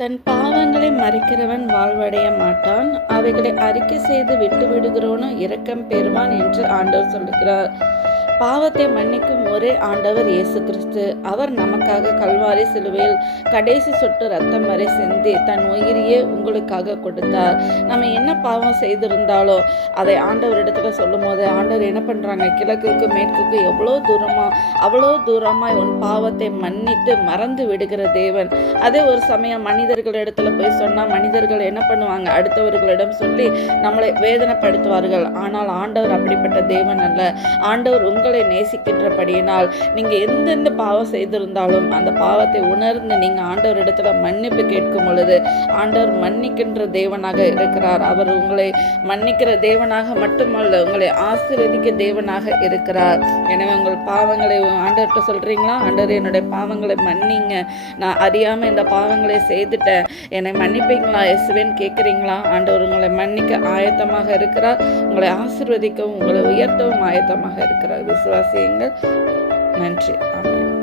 தன் பாவங்களை மறைக்கிறவன் வாழ்வடைய மாட்டான், அவைகளை அறிக்கை செய்து விட்டு விடுகிறவனும் இரக்கம் பெறுவான் என்று ஆண்டவர் சொல்லுகிறார். பாவத்தை மன்னிக்கும் ஒரே ஆண்டவர் இயேசு கிறிஸ்து. அவர் நமக்காக கல்வாரி சிலுவையில் கடைசி சொட்டு ரத்தம் வரை சிந்தி தன் உயிரையே உங்களுக்காக கொடுத்தார். நம்ம என்ன பாவம் செய்திருந்தாலோ அதை ஆண்டவரிடத்துல சொல்லும் போது ஆண்டவர் என்ன பண்றாங்க, கிழக்குக்கு மேற்குக்கு அவ்வளோ தூரமாய் உன் பாவத்தை மன்னித்து மறந்து விடுகிற தேவன். அதே ஒரு சமயம் மனிதர்களிடத்துல போய் சொன்னா மனிதர்கள் என்ன பண்ணுவாங்க, அடுத்தவர்களிடம் சொல்லி நம்மளை வேதனைப்படுத்துவார்கள். ஆனால் ஆண்டவர் அப்படிப்பட்ட தேவன் அல்ல. ஆண்டவர் உங்களை நேசிக்கின்றபடியினால் நீங்க எந்தெந்த பாவம் செய்திருந்தாலும் அந்த பாவத்தை உணர்ந்து நீங்க ஆண்டவரிடத்துல மன்னிப்பு கேட்கும் பொழுது ஆண்டவர் மன்னிக்கின்ற தேவனாக இருக்கிறார். அவர் உங்களை மன்னிக்கிற தேவனாக மட்டுமல்ல, உங்களை ஆசீர்வதிக்க தேவனாக இருக்கிறார். எனவே உங்கள் பாவங்களை ஆண்டவர்கிட்ட சொல்றீங்களா, ஆண்டவர் என்னுடைய பாவங்களை மன்னிங்க, நான் அறியாம இந்த பாவங்களை செய்துட்டேன், என்னை மன்னிப்பீங்களா இயேசுவேன்னு கேட்குறீங்களா? ஆண்டவர் உங்களை மன்னிக்க ஆயத்தமாக இருக்கிறார். உங்களை ஆசீர்வதிக்கவும் உங்களை உயர்த்தவும் ஆயத்தமாக இருக்கிறார். விசுவாசியுங்கள். நன்றி. ஆமென்.